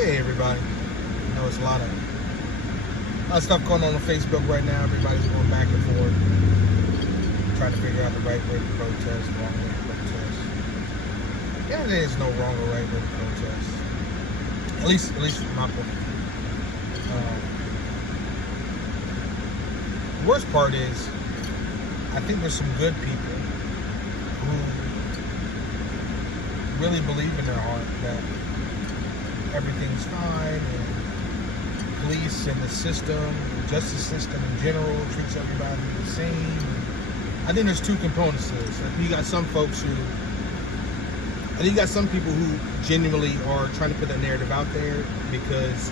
Hey everybody. I know it's a lot of stuff going on Facebook right now. Everybody's going back and forth, trying to figure out the right way to protest, wrong way to protest. Yeah, there is no wrong or right way to protest. At least from my point of view. The worst part is, I think there's some good people who really believe in their heart that everything's fine, and police and the system, the justice system in general, treats everybody the same. I think there's two components to this. I think you got some people who genuinely are trying to put that narrative out there because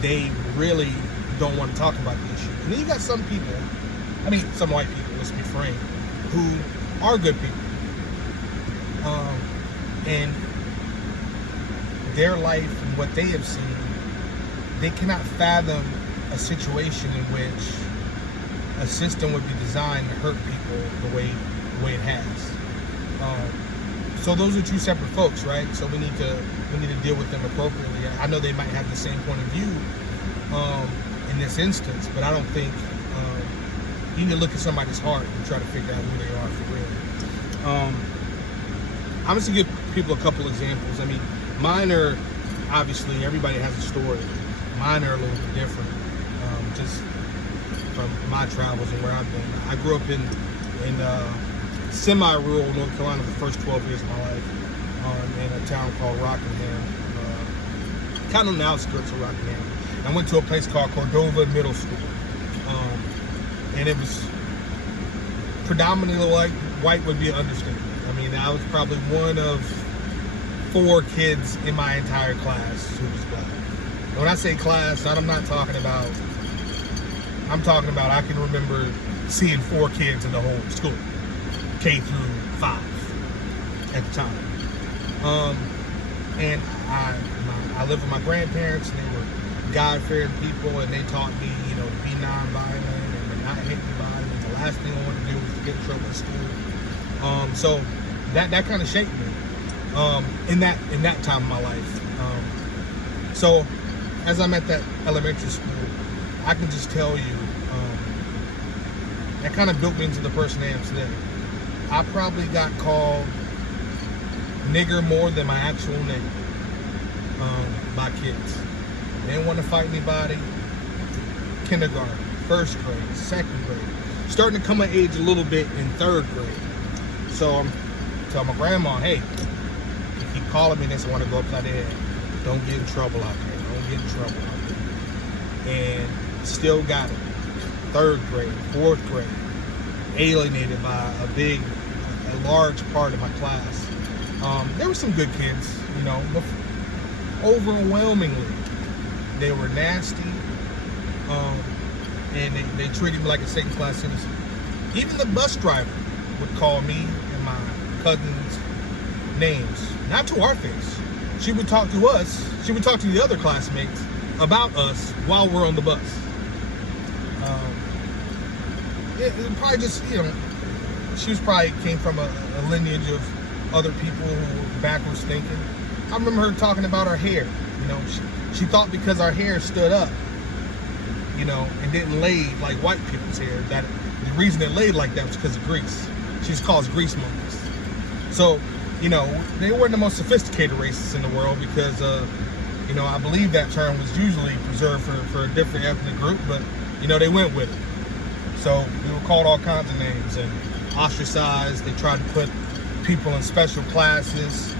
they really don't want to talk about the issue. And then you got some people, some white people, let's be frank, who are good people. And their life and what they have seen, they cannot fathom a situation in which a system would be designed to hurt people the way it has. So those are two separate folks, right? So we need to deal with them appropriately. I know they might have the same point of view in this instance, but I don't think you need to look at somebody's heart and try to figure out who they are for real. I'm just gonna give people a couple examples. Mine are, obviously, everybody has a story. Mine are a little bit different, just from my travels and where I've been. I grew up in semi-rural North Carolina for the first 12 years of my life, in a town called Rockingham, kind of on the outskirts of Rockingham. I went to a place called Cordova Middle School, and it was predominantly white would be an understatement. I was probably one of 4 kids in my entire class who was black. And when I say class, I'm talking about I can remember seeing 4 kids in the whole school, K through 5 at the time. And I lived with my grandparents, and they were God-fearing people, and they taught me, to be nonviolent and to not hit anybody. And the last thing I wanted to do was to get in trouble at school. So that kind of shaped me in that time of my life. So as I'm at that elementary school, I can just tell you that kind of built me into the person I am today. I probably got called nigger more than my actual name by kids. They didn't want to fight anybody. Kindergarten, 1st grade, 2nd grade, starting to come of age a little bit in 3rd grade. So I'm telling my grandma, hey, you keep calling me this, I want to go upside the head. Don't get in trouble out there. Don't get in trouble out there. And still got it. 3rd grade, 4th grade, alienated by a large part of my class. There were some good kids, but overwhelmingly, they were nasty, and they treated me like a second-class citizen. Even the bus driver would call me and my cousins names, not to our face. She would talk to us. She would talk to the other classmates about us while we're on the bus. It probably just, she came from a lineage of other people who were backwards thinking. I remember her talking about our hair. She thought because our hair stood up, and didn't lay like white people's hair, that the reason it laid like that was because of grease. She was called grease monkeys. So, they weren't the most sophisticated racists in the world because, I believe that term was usually reserved for a different ethnic group, but, they went with it. So we were called all kinds of names and ostracized. They tried to put people in special classes.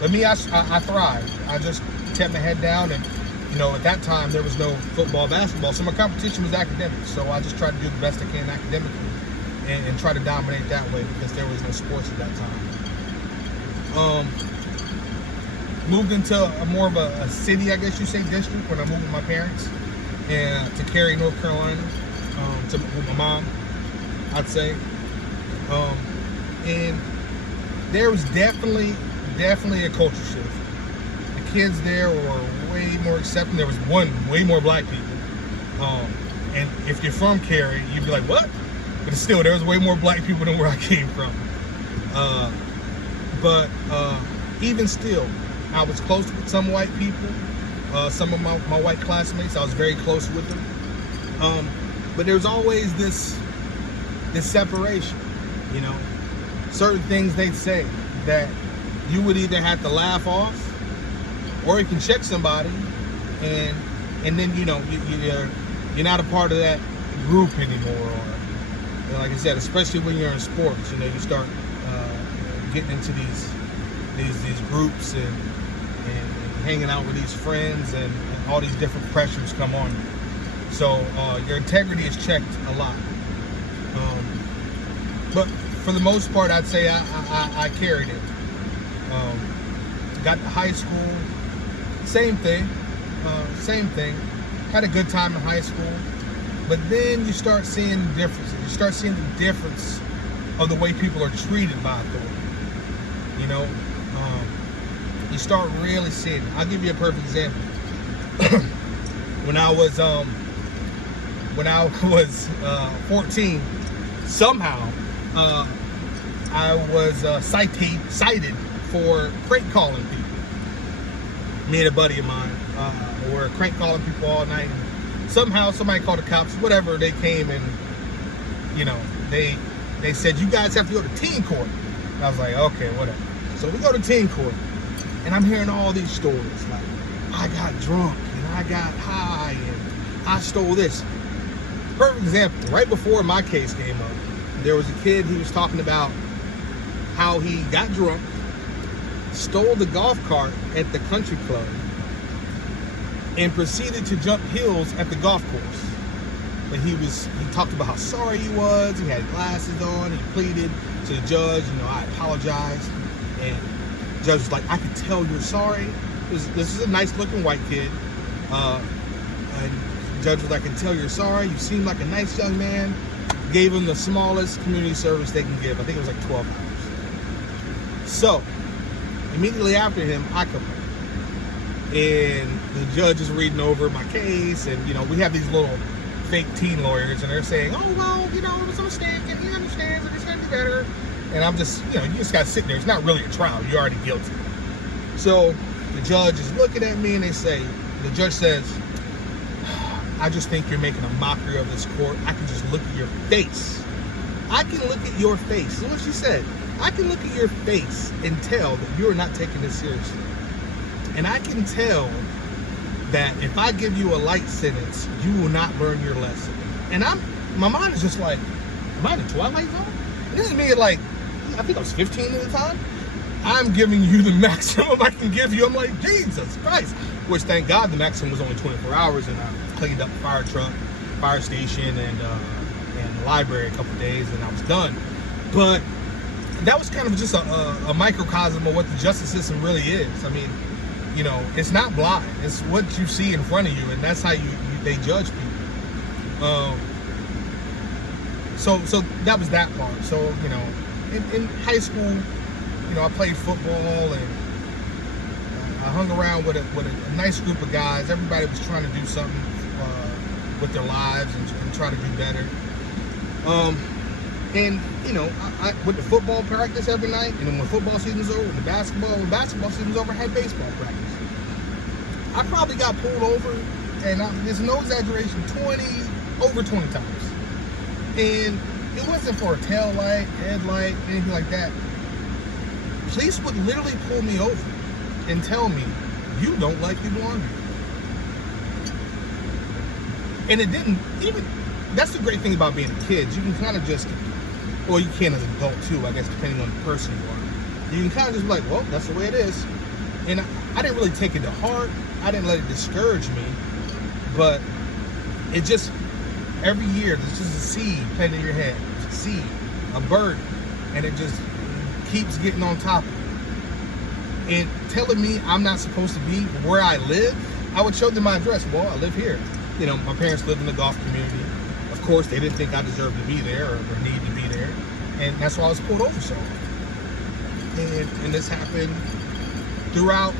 But me, I thrived. I just kept my head down, and, at that time there was no football, basketball, so my competition was academics. So I just tried to do the best I can academically and try to dominate that way because there was no sports at that time. Moved into more of a city, I guess you say, district when I moved with my parents and to Cary, North Carolina, with my mom, I'd say. And there was definitely a culture shift. The kids there were way more accepting. There was way more black people. And if you're from Cary, you'd be like, what? But still, there was way more black people than where I came from. But even still, I was close with some white people, some of my white classmates. I was very close with them. But there's always this separation, you know. Certain things they say that you would either have to laugh off, or you can check somebody, and then you know you're not a part of that group anymore. Or, you know, like I said, especially when you're in sports, you know, you start getting into these groups and hanging out with these friends, and all these different pressures come on you. So your integrity is checked a lot. But for the most part, I'd say I carried it. Got to high school, same thing. Had a good time in high school, but then you start seeing the differences. You start seeing the difference of the way people are treated by authority. You know, you start really seeing it. I'll give you a perfect example. When I was 14, somehow I was cited for crank calling people. Me and a buddy of mine were crank calling people all night. And somehow somebody called the cops. Whatever, they came and, you know, they said, you guys have to go to teen court. And I was like, okay, whatever. So we go to teen court, and I'm hearing all these stories like, I got drunk and I got high and I stole this. Perfect example. Right before my case came up, there was a kid who was talking about how he got drunk, stole the golf cart at the country club, and proceeded to jump hills at the golf course. But he talked about how sorry he was. He had glasses on. He pleaded to the judge, you know, I apologized. And the judge was like, I can tell you're sorry. This is a nice looking white kid. And the judge was like, I can tell you're sorry. You seem like a nice young man. Gave him the smallest community service they can give. I think it was like 12 hours. So immediately after him, I come in, and the judge is reading over my case, and you know, we have these little fake teen lawyers, and they're saying, oh well, you know, it was a mistake and he understands and it's gonna be better. And I'm just, you know, you just gotta sit there. It's not really a trial, you're already guilty. So the judge is looking at me, and the judge says, I just think you're making a mockery of this court. I can just look at your face. I can look at your face. This is what she said. I can look at your face and tell that you are not taking this seriously. And I can tell that if I give you a light sentence, you will not learn your lesson. And my mind is just like, am I in the Twilight Zone? And this is me at like, I think I was 15 at the time. I'm giving you the maximum I can give you. I'm like, Jesus Christ. Which, thank God, the maximum was only 24 hours, and I cleaned up the fire truck, fire station, and the library a couple of days, and I was done. But that was kind of just a microcosm of what the justice system really is. I mean, you know, it's not blind. It's what you see in front of you, and that's how they judge people. So that was that part. So, you know, in high school, you know, I played football, and I hung around with a nice group of guys. Everybody was trying to do something with their lives and try to do better. And you know, I went to football practice every night, and then when football season was over, when basketball season was over, I had baseball practice. I probably got pulled over, and there's no exaggeration, over 20 times. And it wasn't for a tail light, headlight, anything like that. Police would literally pull me over and tell me, you don't like people on you. And it didn't even, that's the great thing about being a kid. You can kind of just, well, you can as an adult too, I guess, depending on the person you are. You can kind of just be like, well, that's the way it is. And I didn't really take it to heart. I didn't let it discourage me. But it just, every year, there's just a seed planted in your head. It's a seed, a bird, and it just keeps getting on top of it. And telling me I'm not supposed to be where I live, I would show them my address. Well, I live here. You know, my parents lived in the golf community. Of course, they didn't think I deserved to be there or need to be there. And that's why I was pulled over so often. And this happened throughout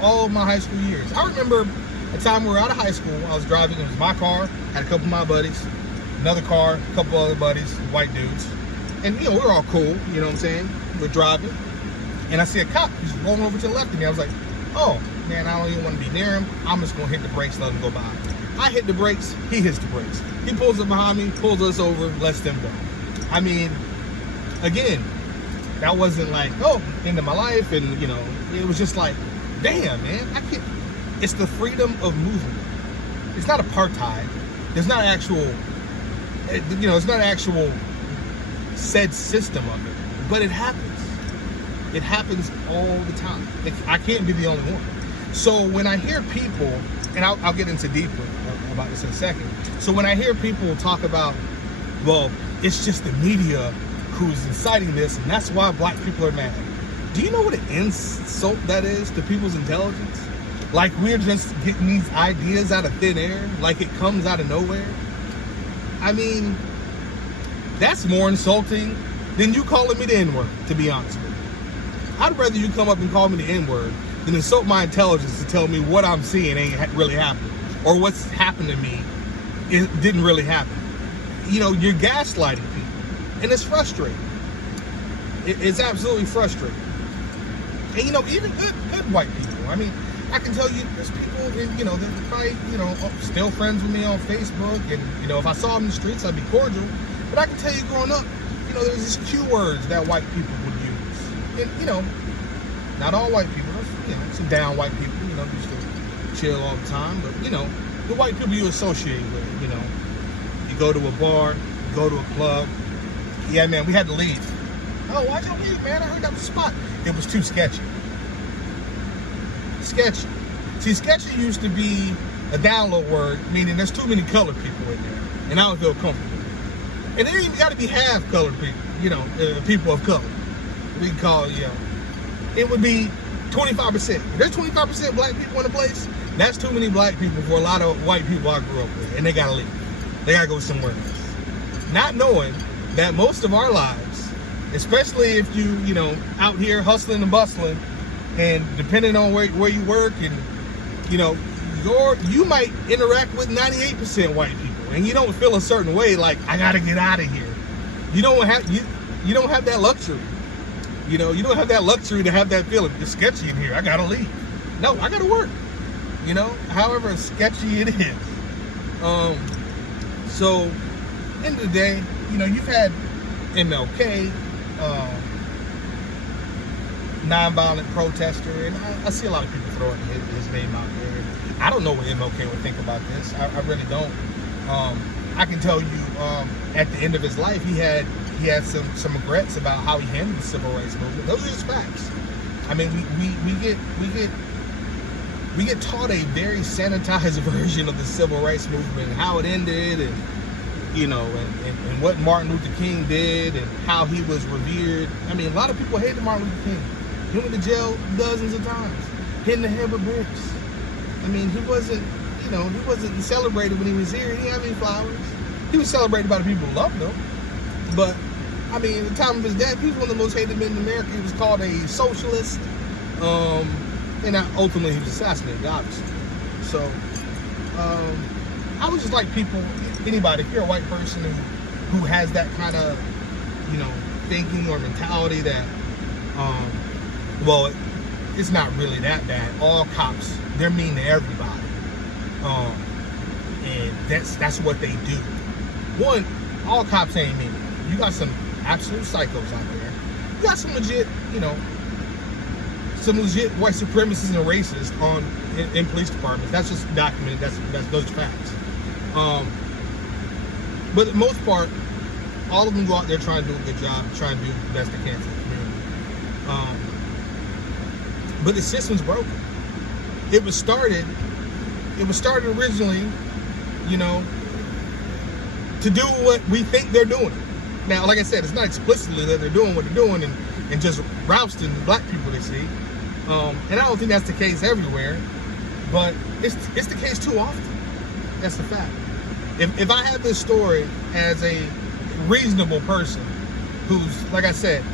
all of my high school years. I remember a time we were out of high school. I was driving. It was my car. Had a couple of my buddies. Another car. A couple other buddies. White dudes. And, you know, we were all cool. You know what I'm saying? We're driving. And I see a cop. He's rolling over to the left of me. I was like, oh man, I don't even want to be near him. I'm just gonna hit the brakes, let him go by. I hit the brakes, he hits the brakes. He pulls up behind me, pulls us over, lets them go. I mean, again, that wasn't like, oh, end of my life, and you know, it was just like, damn, man, I can't. It's the freedom of movement. It's not apartheid. There's not actual, you know, it's not actual said system of it, but it happens. It happens all the time. I can't be the only one. So when I hear people, and I'll get into deeper about this in a second. So when I hear people talk about, well, it's just the media who's inciting this, and that's why black people are mad. Do you know what an insult that is to people's intelligence? Like we're just getting these ideas out of thin air, like it comes out of nowhere. I mean, that's more insulting than you calling me the N-word, to be honest with you. I'd rather you come up and call me the N-word than insult my intelligence to tell me what I'm seeing ain't really happening, or what's happened to me it didn't really happen. You know, you're gaslighting people, and it's frustrating. It's absolutely frustrating. And you know, even good white people. I mean, I can tell you, there's people, you know, they're probably, you know, still friends with me on Facebook, and you know, if I saw them in the streets, I'd be cordial. But I can tell you, growing up, you know, there's these Q words that white people would use, and you know, not all white people. You know, some down white people, you know, used to chill all the time, but you know, the white people you associate with, you know, you go to a bar, you go to a club. Yeah, man, we had to leave. Oh, why'd you leave, man? I heard that was a spot. It was too sketchy. Sketchy. See, sketchy used to be a download word, meaning there's too many colored people in there, and I don't feel comfortable. And it ain't even got to be half colored people, you know, people of color. We can call, you know, it would be 25%. If there's 25% black people in the place, that's too many black people for a lot of white people I grew up with, and they gotta leave. They gotta go somewhere else. Not knowing that most of our lives, especially if you know, out here hustling and bustling, and depending on where you work, and you know, you might interact with 98% white people, and you don't feel a certain way, like I gotta get out of here. You don't have that luxury. You know, you don't have that luxury to have that feeling. It's sketchy in here. I gotta leave. No, I gotta work. You know, however sketchy it is. So, end of the day, you know, you've had MLK, nonviolent protester, and I see a lot of people throwing his name out there. I don't know what MLK would think about this. I really don't. I can tell you, at the end of his life, he had some regrets about how he handled the civil rights movement. Those are just facts. I mean, we get taught a very sanitized version of the civil rights movement, and how it ended, and you know, and what Martin Luther King did, and how he was revered. I mean, a lot of people hated Martin Luther King. He went to jail dozens of times, hit in the head with bricks. I mean, he wasn't celebrated when he was here. He didn't have any flowers. He was celebrated by the people who loved him. But, I mean, at the time of his death, he was one of the most hated men in America. He was called a socialist. And ultimately, he was assassinated, obviously. So, I would just like people, anybody, if you're a white person who has that kind of, you know, thinking or mentality that, well, it's not really that bad. All cops, they're mean to everybody. And that's what they do. One, all cops ain't mean. You got some absolute psychos out there. You got some legit, you know, some legit white supremacists and racists in police departments. That's just documented. That's those facts. But for the most part, all of them go out there trying to do a good job, trying to do the best they can for the community. But the system's broken. It was started originally, you know, to do what we think they're doing. Now, like I said, it's not explicitly that they're doing what they're doing and just rousting the black people they see. And I don't think that's the case everywhere, but it's the case too often. That's the fact. If I have this story as a reasonable person who's, like I said,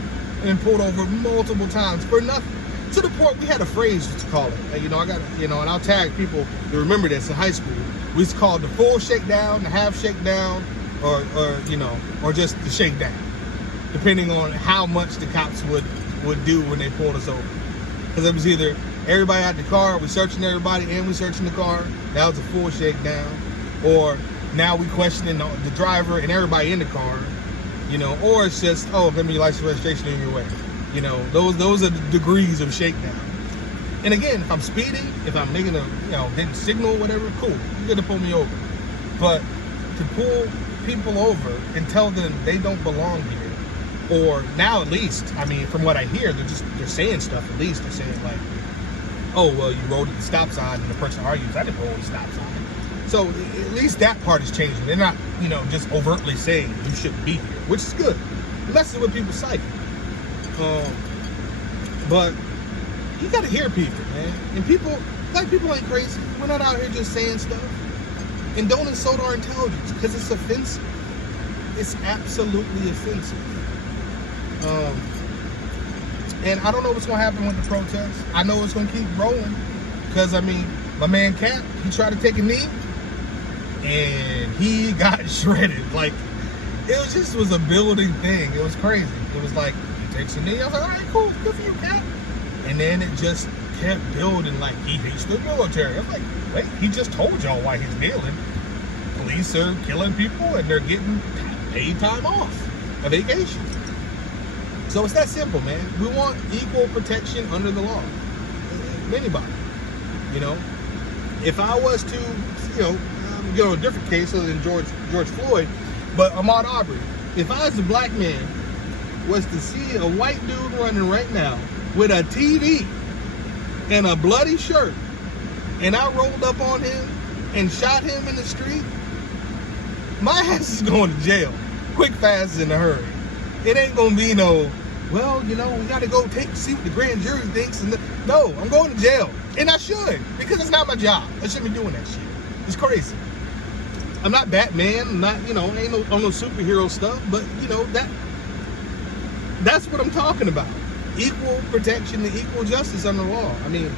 been pulled over multiple times for nothing, to the point we had a phrase to call it. You know, and I'll tag people to remember this in high school. We used to call it the full shakedown, the half shakedown, or you know, or just the shakedown, depending on how much the cops would do when they pulled us over. Because it was either everybody out the car, we searching everybody and we searching the car. That was a full shakedown. Or now we questioning the driver and everybody in the car, you know, or it's just, oh, let me license registration in your way. You know, those are the degrees of shakedown. And again, if I'm speeding, if I'm making a, you know, hitting signal, whatever, cool, you're gonna pull me over. But to pull people over and tell them they don't belong here, or now at least, I mean, from what I hear, they're saying stuff. At least they're saying like, oh, well, you rolled at the stop sign, and the person argues, I didn't roll at the stop sign. So at least that part is changing. They're not, you know, just overtly saying you shouldn't be here, which is good. It messes with people's psyche. But you gotta hear people, man. And people ain't crazy. We're not out here just saying stuff. And don't insult our intelligence, because it's offensive. It's absolutely offensive. And I don't know what's gonna happen with the protest. I know it's gonna keep rolling, because I mean, my man Cap, he tried to take a knee, and he got shredded. Like, it was a building thing. It was crazy. It was like, he takes a knee. I was like, all right, cool, good for you, Cap. And then it just kept building, like, he hates the military. I'm like, wait, he just told y'all why he's kneeling. Police are killing people and they're getting paid time off, a vacation. So it's that simple, man. We want equal protection under the law. Anybody, you know. If I was to, you know, a different case other than George Floyd, but Ahmaud Arbery. If I as a black man was to see a white dude running right now with a TV and a bloody shirt, and I rolled up on him and shot him in the street, my ass is going to jail. Quick, fast, in a hurry. It ain't gonna be no, well, you know, we gotta go see what the grand jury thinks. No, I'm going to jail. And I should, because it's not my job. I shouldn't be doing that shit. It's crazy. I'm not Batman, I'm not, you know, ain't no superhero stuff, but you know, that's what I'm talking about. Equal protection and equal justice under law. I mean,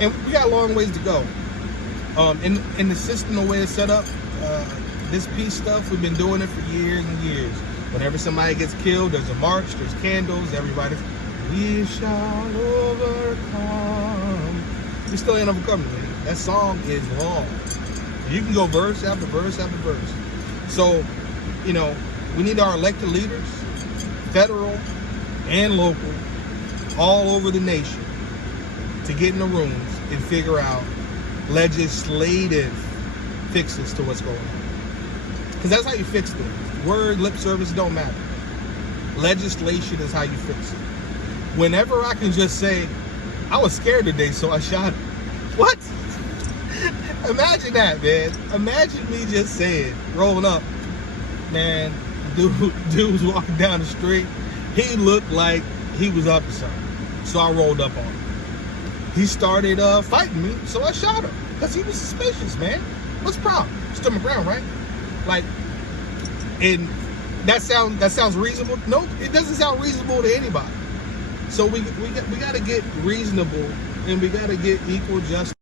and we got a long ways to go. In the system, the way it's set up, this peace stuff, we've been doing it for years and years. Whenever somebody gets killed, there's a march, there's candles, everybody's, we shall overcome. We still ain't overcome, man. That song is long. You can go verse after verse after verse. So, you know, we need our elected leaders, federal and local, all over the nation, to get in the rooms and figure out legislative fixes to what's going on. Because that's how you fix things. Word, lip service don't matter. Legislation is how you fix it. Whenever I can just say, I was scared today, so I shot him. What? Imagine that, man. Imagine me just saying, rolling up, man, dude was walking down the street. He looked like he was up to something. So I rolled up on him. He started fighting me, so I shot him. Because he was suspicious, man. What's the problem? Stood my ground, right? Like, and that sounds reasonable? No, it doesn't sound reasonable to anybody. So we got to get reasonable, and we got to get equal justice.